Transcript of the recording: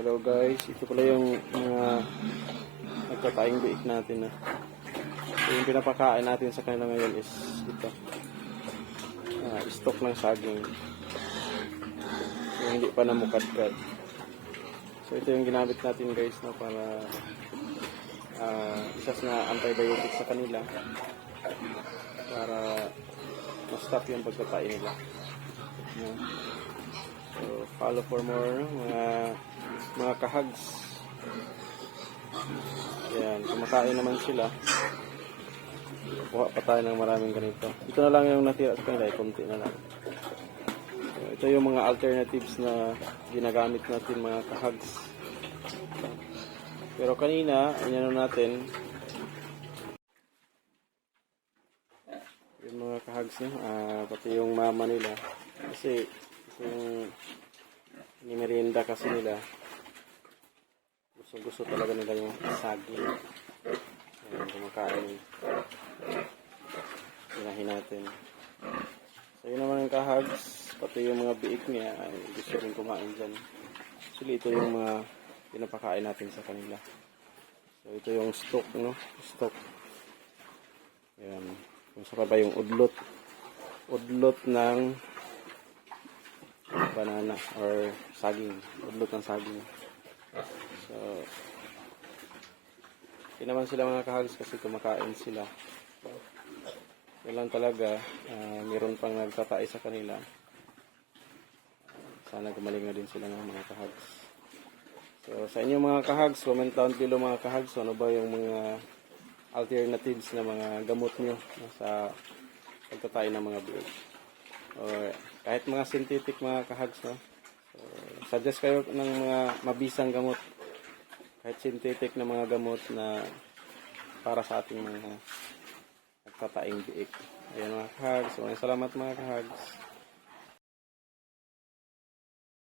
Hello guys, ito pala yung mga nagtataing biik natin na. So, yung pinapakain natin sa kanila ngayon is ito. Ah, stock ng saging. Yung hindi pa namukadkad. So ito yung ginamit natin guys na para ah, isa na antibiotic sa kanila para ma-stop yung pagkatae nila. Yan. So, follow for more mga mga kahags. Yan, kumakain naman sila. Kuha pa tayo ng maraming ganito. Ito na lang yung natira sa kanila, konti na lang. So, ito yung mga alternatives na ginagamit natin mga kahags. Pero kanina, inano natin, yung mga kahags niya, ah, pati yung mama nila. Kasi, yung nimerienda kasi nila, gusto gusto talaga nila yung saging. Ayan, kumakain. Pinahin natin. So, yun naman yung kahags, pati yung mga biik niya, ay gusto rin kumain dyan. Actually, ito yung mga pinapakain natin sa kanila. So, ito yung stock, no? Stock. Ayan. Kung saka ba yung udlot. Udlot ng banana or saging. Udlot ng saging. So, hindi naman sila mga kahags kasi kumakain sila. Yun lang talaga, ah, meron pang nagtatae sa kanila. Sana gumaling na din sila ng mga kahags. So, sa inyo mga kahags, comment down below mga kahags, ano ba yung mga alternatives na mga gamot nyo sa pagtatay ng mga buhok. Or kahit mga synthetic mga kahags, no? So, suggest kayo ng mga mabisang gamot. Kahit synthetic na mga gamot na para sa ating mga nagtataing biik. Ayan mga kahags. So, salamat mga kahags.